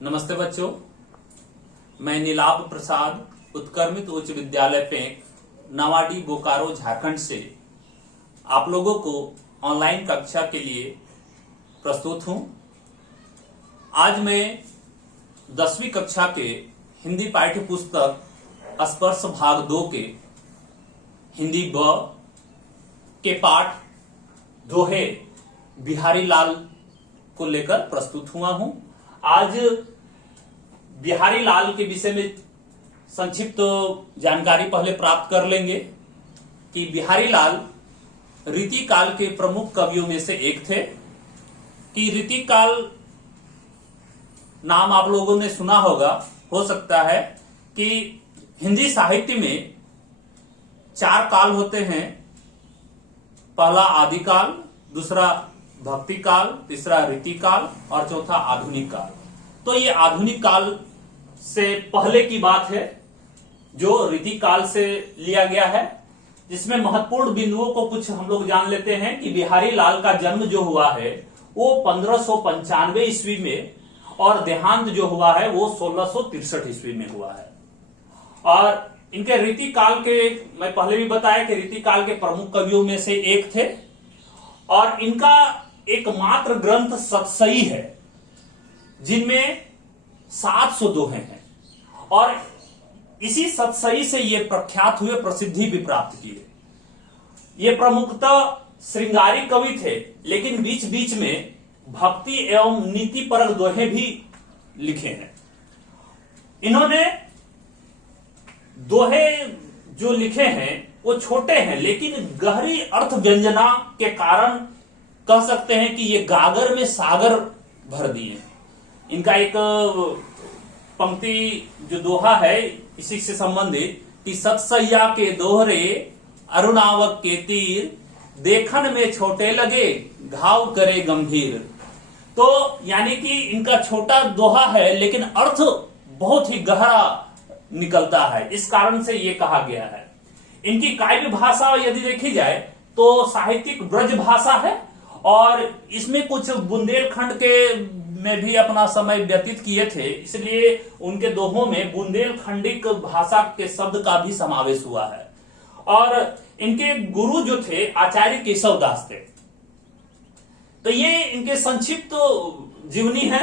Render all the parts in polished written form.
नमस्ते बच्चों, मैं नीलाभ प्रसाद उत्क्रमित उच्च विद्यालय पेंक नवाडी बोकारो झारखंड से आप लोगों को ऑनलाइन कक्षा के लिए प्रस्तुत हूं। आज मैं 10वीं कक्षा के हिंदी पाठ्य पुस्तक स्पर्श भाग 2 के हिंदी ब के पाठ दोहे बिहारी लाल को लेकर प्रस्तुत हुआ हूं। आज बिहारी लाल के विषय में संक्षिप्त जानकारी पहले प्राप्त कर लेंगे कि बिहारी लाल रीतिकाल के प्रमुख कवियों में से एक थे। कि रीतिकाल नाम आप लोगों ने सुना होगा, हो सकता है कि हिंदी साहित्य में 4 काल होते हैं। पहला आदिकाल, दूसरा भक्ति काल, तीसरा रीतिकाल और चौथा आधुनिक काल। तो ये आधुनिक काल से पहले की बात है जो रीतिकाल से लिया गया है, जिसमें महत्वपूर्ण बिंदुओं को कुछ हम लोग जान लेते हैं कि बिहारी लाल का जन्म जो हुआ है वो 1595 ईस्वी में और देहांत जो हुआ है वो 1663 ईस्वी में हुआ है। और इनके रीतिकाल के, मैं पहले भी बताया कि रीतिकाल के प्रमुख कवियों में से एक थे और इनका एकमात्र ग्रंथ सतसई है जिनमें 700 दोहे हैं और इसी सतसई से ये प्रख्यात हुए, प्रसिद्धि भी प्राप्त किए। ये प्रमुखतः श्रृंगारी कवि थे, लेकिन बीच बीच में भक्ति एवं नीति परक दोहे भी लिखे हैं। इन्होंने दोहे जो लिखे हैं वो छोटे हैं, लेकिन गहरी अर्थ व्यंजना के कारण कह सकते हैं कि ये गागर में सागर भर दिए। इनका एक पंक्ति जो दोहा है इसी से संबंधित कि सतसैया के दोहरे अरुणावक के तीर, देखन में छोटे लगे घाव करे गंभीर। तो यानी कि इनका छोटा दोहा है लेकिन अर्थ बहुत ही गहरा निकलता है, इस कारण से ये कहा गया है। इनकी काव्य भाषा यदि देखी जाए तो साहित्यिक ब्रज भाषा है और इसमें कुछ बुंदेलखंड के में भी अपना समय व्यतीत किए थे, इसलिए उनके दोहों में बुंदेलखंडिक भाषा के शब्द का भी समावेश हुआ है। और इनके गुरु जो थे आचार्य केशव दास थे। तो ये इनके संक्षिप्त जीवनी है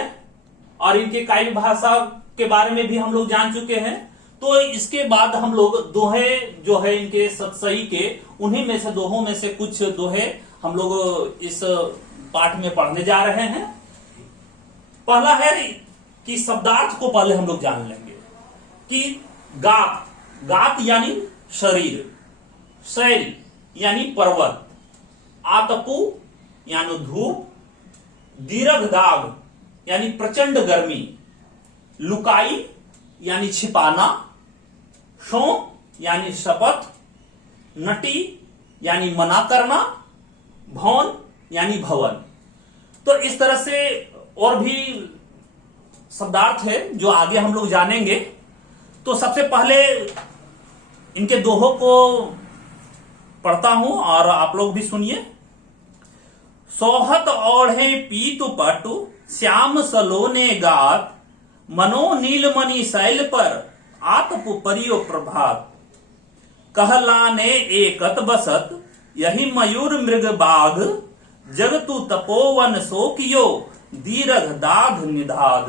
और इनके काव्य भाषा के बारे में भी हम लोग जान चुके हैं। तो इसके बाद हम लोग दोहे जो है इनके सतसई के, उन्हीं में से दोहों में से कुछ दोहे हम लोग इस पाठ में पढ़ने जा रहे हैं। पहला है कि शब्दार्थ को पहले हम लोग जान लेंगे कि गात, गात यानी शरीर, शैल यानी पर्वत, आतपु यानी धूप, दीर्घ दाग यानी प्रचंड गर्मी, लुकाई यानी छिपाना, शो यानी शपथ, नटी यानी मना करना, भवन यानी भवन। तो इस तरह से और भी शब्दार्थ है जो आगे हम लोग जानेंगे। तो सबसे पहले इनके दोहों को पढ़ता हूं और आप लोग भी सुनिए। सोहत ओढ़े पीतु पटु, श्याम सलोने गात, मनो नीलमणि शैल पर आतपु परियो प्रभात। कहलाने एकत बसत, यही मयूर मृग बाघ, जगतु तपोवन शोकियो, दीर्घ दाध निधाद।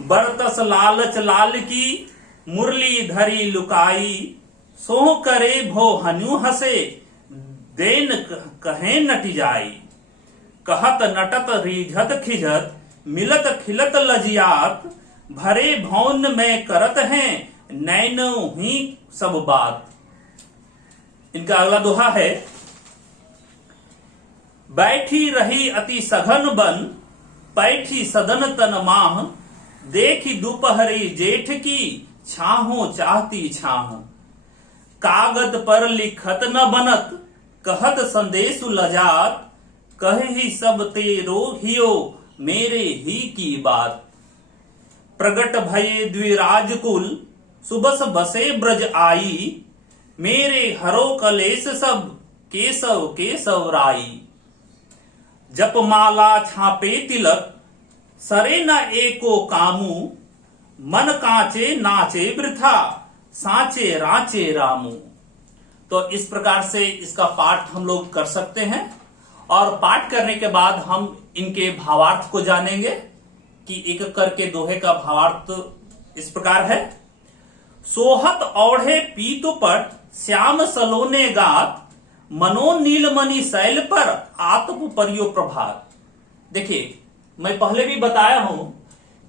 बरतस लालच लाल की, मुरली धरी लुकाई, सोह करे भो हनु हसे, देन कहे नटी जाई। कहत नटत रीझत खिझत, मिलत खिलत लजियात, भरे भौन में करत हैं, नैनो ही सब बात। इनका अगला दोहा है। बैठी रही अति सघन बन, पैठी सदन तन माह, देखी दोपहरी जेठ की, छाहो चाहती छाह। कागद पर लिखत न बनत, कहत संदेश लजात, कहे ही सब तेरो हियो, मेरे ही की बात। प्रगट भये द्विराजकुल, सुबस बसे ब्रज आई, मेरे हरो कलेश सब, केशव केशव राई। जप माला छापे तिलक, सरे न एको कामू, मन कांचे नाचे वृथा, सांचे राचे रामू। तो इस प्रकार से इसका पाठ हम लोग कर सकते हैं, और पाठ करने के बाद हम इनके भावार्थ को जानेंगे कि एक एक करके दोहे का भावार्थ इस प्रकार है। सोहत औढ़े पीतुपट, श्याम सलोने गात, मनो नीलमणि शैल पर, आत्म परियो प्रभात। देखिए, मैं पहले भी बताया हूं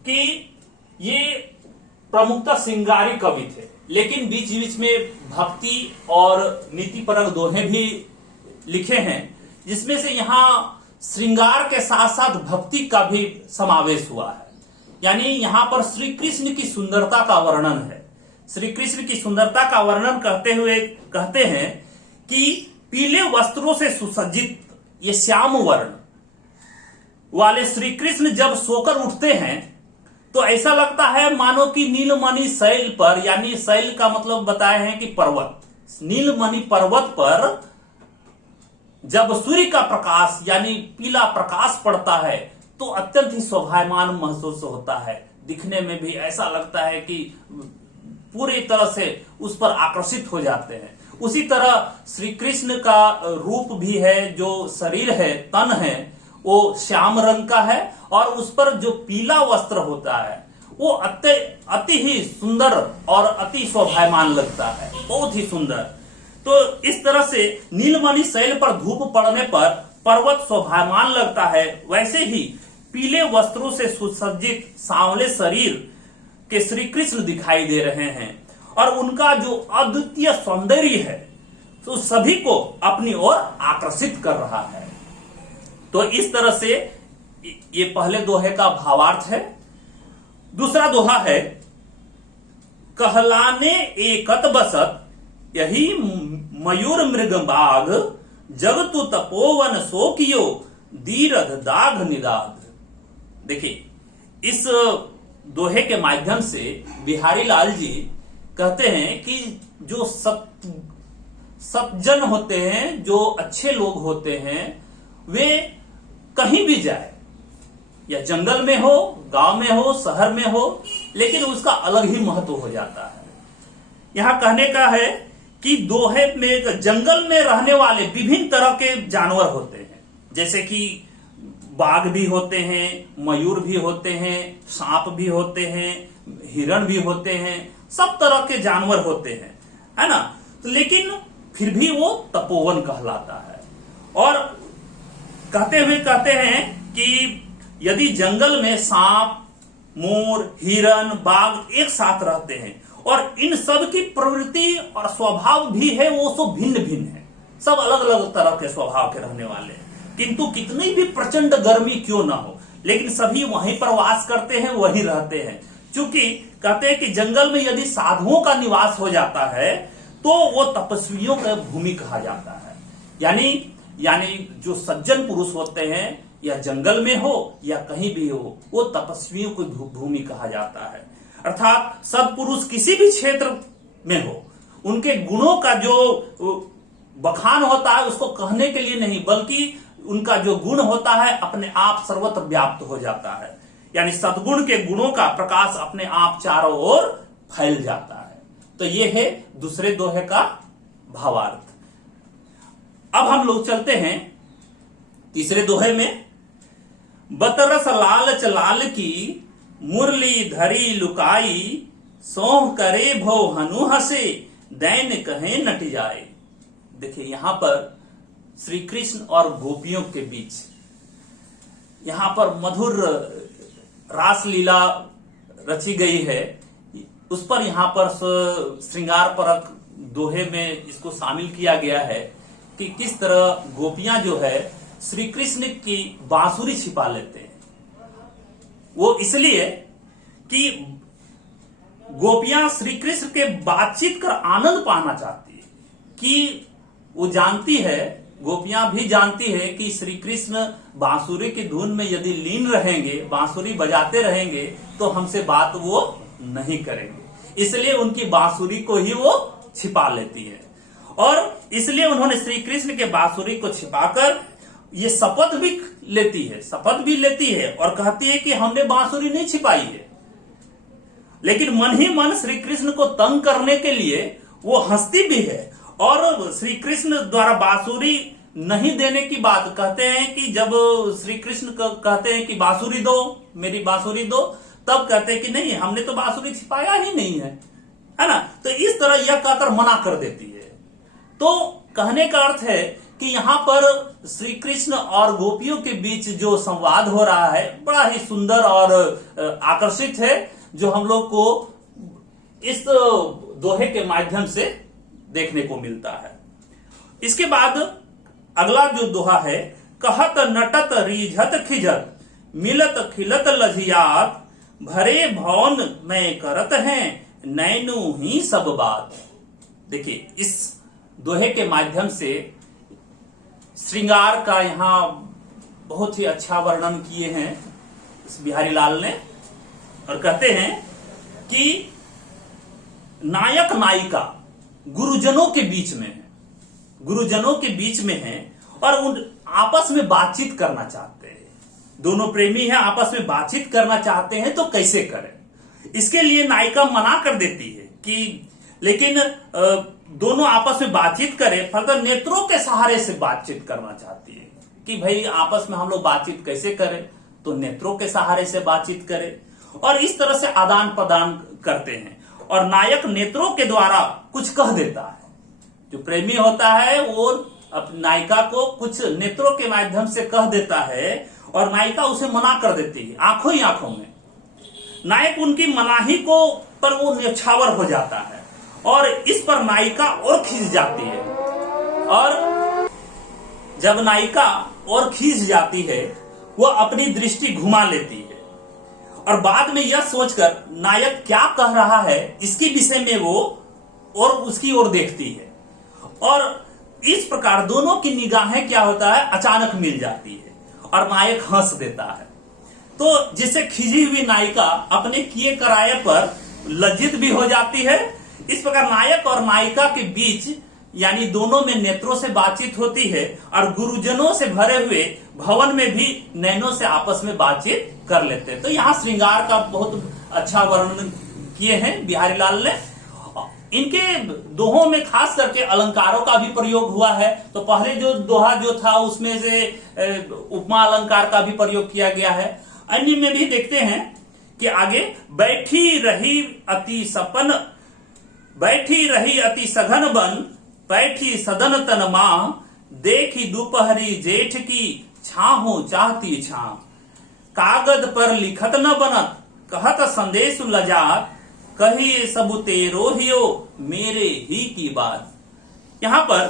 कि ये प्रमुखतः श्रृंगारी कवि थे, लेकिन बीच बीच में भक्ति और नीतिपरक दोहे भी लिखे हैं, जिसमें से यहां श्रृंगार के साथ साथ भक्ति का भी समावेश हुआ है। यानी यहां पर श्री कृष्ण की सुंदरता का वर्णन है। श्री कृष्ण की सुंदरता का वर्णन करते हुए कहते हैं कि पीले वस्त्रों से सुसज्जित ये श्याम वर्ण वाले श्री कृष्ण जब सोकर उठते हैं तो ऐसा लगता है मानो कि नीलमणि शैल पर, यानी शैल का मतलब बताए हैं कि पर्वत, नीलमणि पर्वत पर जब सूर्य का प्रकाश यानी पीला प्रकाश पड़ता है तो अत्यंत ही शोभायमान महसूस होता है। दिखने में भी ऐसा लगता है कि पूरी तरह से उस पर आकर्षित हो जाते हैं। उसी तरह श्री कृष्ण का रूप भी है, जो शरीर है, तन है, वो श्याम रंग का है, और उस पर जो पीला वस्त्र होता है वो अति ही सुंदर और अति शोभायमान लगता है, बहुत ही सुंदर। तो इस तरह से नीलमणि शैल पर धूप पड़ने पर पर्वत शोभायमान लगता है, वैसे ही पीले वस्त्रों से सुसज्जित सांवले शरीर के श्री कृष्ण दिखाई दे रहे हैं, और उनका जो अद्वितीय सौंदर्य है तो सभी को अपनी ओर आकर्षित कर रहा है। तो इस तरह से ये पहले दोहे का भावार्थ है। दूसरा दोहा है, कहलाने एकत बसत, यही मयूर मृग बाघ, जगतु तपोवन शोकियो, दीरध दाघ निदाघ। देखिए, इस दोहे के माध्यम से बिहारी लाल जी कहते हैं कि जो सज्जन होते हैं, जो अच्छे लोग होते हैं, वे कहीं भी जाए, या जंगल में हो, गांव में हो, शहर में हो, लेकिन उसका अलग ही महत्व हो जाता है। यहां कहने का है कि दोहे में जंगल में रहने वाले विभिन्न तरह के जानवर होते हैं, जैसे कि बाघ भी होते हैं, मयूर भी होते हैं, सांप भी होते हैं, हिरण भी होते हैं, सब तरह के जानवर होते हैं, है ना। तो लेकिन फिर भी वो तपोवन कहलाता है। और कहते हैं कि यदि जंगल में सांप, मोर, हिरण, बाघ एक साथ रहते हैं और इन सब की प्रवृत्ति और स्वभाव भी है, वो सब भिन्न भिन्न है, सब अलग अलग तरह के स्वभाव के रहने वाले हैं, किंतु कितनी भी प्रचंड गर्मी क्यों ना हो, लेकिन सभी वहीं पर वास करते हैं, वहीं रहते हैं। क्योंकि कहते हैं कि जंगल में यदि साधुओं का निवास हो जाता है तो वो तपस्वियों का भूमि कहा जाता है। यानी जो सज्जन पुरुष होते हैं, या जंगल में हो या कहीं भी हो, वो तपस्वियों की भूमि कहा जाता है। अर्थात सत्पुरुष किसी भी क्षेत्र में हो, उनके गुणों का जो बखान होता है उसको कहने के लिए नहीं, बल्कि उनका जो गुण होता है अपने आप सर्वत्र व्याप्त हो जाता है। यानी सद्गुण के गुणों का प्रकाश अपने आप चारों ओर फैल जाता है। तो ये है दूसरे दोहे का भावार्थ। अब हम लोग चलते हैं तीसरे दोहे में। बतरस लालच लाल की, मुरली धरी लुकाई, सोह करे भो हनु हसे, दैन कहे नट जाए। देखिए, यहां पर श्री कृष्ण और गोपियों के बीच यहां पर मधुर रास लीला रची गई है। उस पर यहां पर श्रृंगार परक दोहे में इसको शामिल किया गया है कि किस तरह गोपियां जो है श्री कृष्ण की बांसुरी छिपा लेते हैं। वो इसलिए कि गोपियां श्री कृष्ण के बातचीत कर आनंद पाना चाहती है, कि वो जानती है, गोपियां भी जानती है कि श्री कृष्ण बांसुरी की धुन में यदि लीन रहेंगे, बांसुरी बजाते रहेंगे, तो हमसे बात वो नहीं करेंगे। इसलिए उनकी बांसुरी को ही वो छिपा लेती है, और इसलिए उन्होंने श्री कृष्ण के बांसुरी को छिपाकर ये शपथ भी लेती है, शपथ भी लेती है और कहती है कि हमने बांसुरी नहीं छिपाई है, लेकिन मन ही मन श्री कृष्ण को तंग करने के लिए वो हंसती भी है। और श्री कृष्ण द्वारा बांसुरी नहीं देने की बात कहते हैं कि जब श्री कृष्ण कहते हैं कि बांसुरी दो, मेरी बांसुरी दो, तब कहते हैं कि नहीं, हमने तो बांसुरी छिपाया ही नहीं है ना। तो इस तरह यह कहकर मना कर देती है। तो कहने का अर्थ है कि यहाँ पर श्री कृष्ण और गोपियों के बीच जो संवाद हो रहा है बड़ा ही सुंदर और आकर्षित है, जो हम लोग को इस दोहे के माध्यम से देखने को मिलता है। इसके बाद अगला जो दोहा है, कहत नटत रीझत खिजत मिलत खिलत लजियात भरे भवन में करत हैं नैनु ही सब बात। देखिए, इस दोहे के माध्यम से श्रृंगार का यहाँ बहुत ही अच्छा वर्णन किए हैं इस बिहारी लाल ने, और कहते हैं कि नायक नायिका गुरुजनों के बीच में है, गुरुजनों के बीच में है और उन आपस में बातचीत करना चाहते हैं। दोनों प्रेमी हैं, आपस में बातचीत करना चाहते हैं, तो कैसे करें? इसके लिए नायिका मना कर देती है कि लेकिन दोनों आपस में बातचीत करें, फर्दर नेत्रों के सहारे से बातचीत करना चाहती है कि भाई आपस में हम लोग बातचीत कैसे करें, तो नेत्रों के सहारे से बातचीत करें। और इस तरह से आदान प्रदान करते हैं और नायक नेत्रों के द्वारा कुछ कह देता है। जो प्रेमी होता है वो नायिका को कुछ नेत्रों के माध्यम से कह देता है और नायिका उसे मना कर देती है आंखों ही आंखों में। नायक उनकी मनाही को पर वो न्यौछावर हो जाता है और इस पर नायिका और खींच जाती है। और जब नायिका और खींच जाती है, वो अपनी दृष्टि घुमा लेती है और बाद में यह सोचकर नायक क्या कह रहा है इसके विषय में वो और उसकी ओर देखती है। और इस प्रकार दोनों की निगाहें क्या होता है, अचानक मिल जाती है और नायक हंस देता है। तो जिससे खिजी हुई नायिका अपने किए कराए पर लज्जित भी हो जाती है। इस प्रकार नायक और नायिका के बीच यानी दोनों में नेत्रों से बातचीत होती है और गुरुजनों से भरे हुए भवन में भी नैनों से आपस में बातचीत कर लेते हैं। तो यहाँ श्रृंगार का बहुत अच्छा वर्णन किए हैं बिहारी लाल ने। इनके दोहों में खास करके अलंकारों का भी प्रयोग हुआ है। तो पहले जो दोहा जो था उसमें से उपमा अलंकार का भी प्रयोग किया गया है। अन्य में भी देखते हैं कि आगे बैठी रही अति सघन बन बैठी सदन तन मां देखी दोपहरी जेठ की छाहो चाहती छा कागज पर लिखत न बनत कहत संदेश लजात कही सबु तेरो हियो मेरे ही की बात। यहाँ पर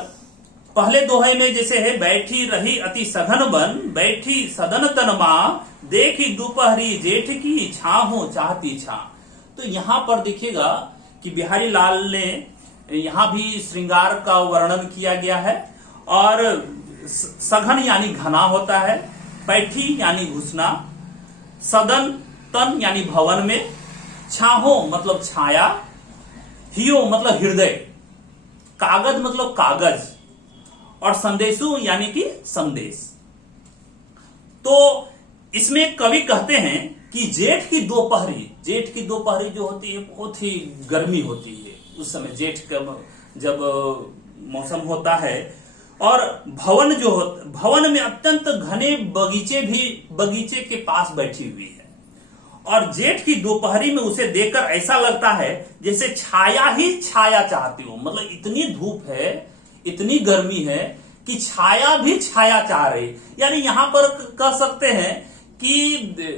पहले दोहे में जैसे है बैठी रही अति सघन बन बैठी सदन तन मां देखी दोपहरी जेठ की छाहो चाहती छा। तो यहाँ पर देखिएगा कि बिहारी लाल ने यहाँ भी श्रृंगार का वर्णन किया गया है। और सघन यानी घना होता है, पैठी यानी घुसना, सदन तन यानी भवन में, छाहो मतलब छाया, हियो मतलब हृदय, कागज मतलब कागज और संदेशु यानी कि संदेश। तो इसमें कवि कहते हैं कि जेठ की दोपहरी जो होती है बहुत ही गर्मी होती है उस समय, जेठ का जब मौसम होता है। और भवन में अत्यंत घने बगीचे के पास बैठी हुई है और जेठ की दोपहरी में उसे देखकर ऐसा लगता है जैसे छाया ही छाया चाहती हो। मतलब इतनी धूप है, इतनी गर्मी है कि छाया भी छाया चाह रही। यानी यहां पर कह सकते हैं कि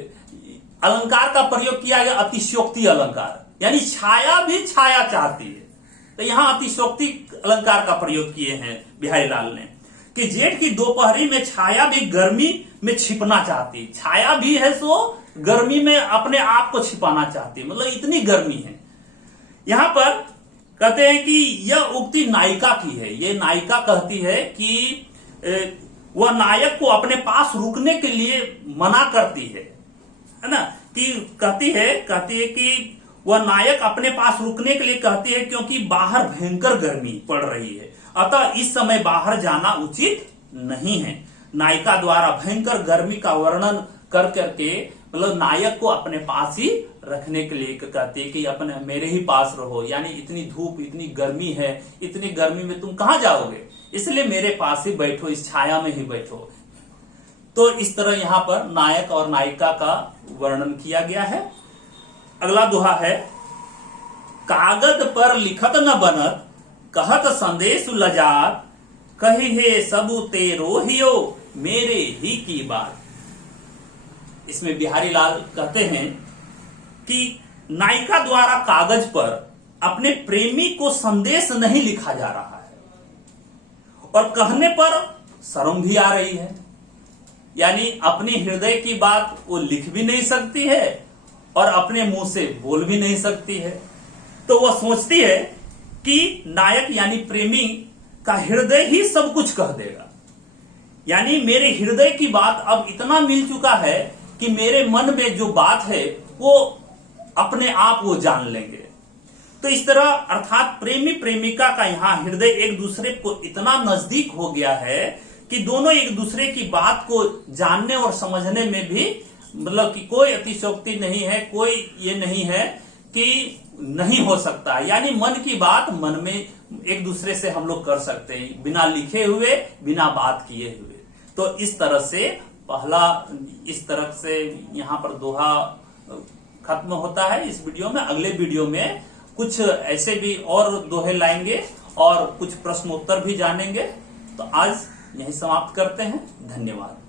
अलंकार का प्रयोग किया गया अतिशयोक्ति अलंकार, यानी छाया भी छाया चाहती है। तो यहां अतिशयोक्ति अलंकार का प्रयोग किए हैं बिहारी लाल ने कि जेठ की दोपहरी में छाया भी गर्मी में छिपना चाहती, छाया भी है सो गर्मी में अपने आप को छिपाना चाहती है। मतलब इतनी गर्मी है। यहां पर कहते हैं कि यह उक्ति नायिका की है। ये नायिका कहती है कि वह नायक को अपने पास रुकने के लिए मना करती है ना, कि कहती है कि वह नायक अपने पास रुकने के लिए कहती है क्योंकि बाहर भयंकर गर्मी पड़ रही है, अतः इस समय बाहर जाना उचित नहीं है। नायिका द्वारा भयंकर गर्मी का वर्णन कर करके मतलब नायक को अपने पास ही रखने के लिए कहती है कि अपने मेरे ही पास रहो, यानी इतनी धूप इतनी गर्मी है, इतनी गर्मी में तुम कहां जाओगे, इसलिए मेरे पास ही बैठो, इस छाया में ही बैठो। तो इस तरह यहां पर नायक और नायिका का वर्णन किया गया है। अगला दोहा है, कागज पर लिखत न बनत, कहत संदेश लजात, कही है सबू तेरो हियो, मेरे ही की बात। इसमें बिहारी लाल कहते हैं कि नायिका द्वारा कागज पर अपने प्रेमी को संदेश नहीं लिखा जा रहा है और कहने पर शर्म भी आ रही है, यानी अपने हृदय की बात वो लिख भी नहीं सकती है और अपने मुंह से बोल भी नहीं सकती है। तो वह सोचती है कि नायक यानी प्रेमी का हृदय ही सब कुछ कह देगा, यानी मेरे हृदय की बात अब इतना मिल चुका है कि मेरे मन में जो बात है वो अपने आप वो जान लेंगे। तो इस तरह अर्थात प्रेमी प्रेमिका का यहाँ हृदय एक दूसरे को इतना नजदीक हो गया है कि दोनों एक दूसरे की बात को जानने और समझने में भी मतलब कि कोई अतिशयोक्ति नहीं है, कोई ये नहीं है कि नहीं हो सकता, यानी मन की बात मन में एक दूसरे से हम लोग कर सकते हैं बिना लिखे हुए, बिना बात किए हुए। तो इस तरह से पहला इस तरह से यहाँ पर दोहा खत्म होता है इस वीडियो में। अगले वीडियो में कुछ ऐसे भी और दोहे लाएंगे और कुछ प्रश्नोत्तर भी जानेंगे। तो आज यही समाप्त करते हैं। धन्यवाद।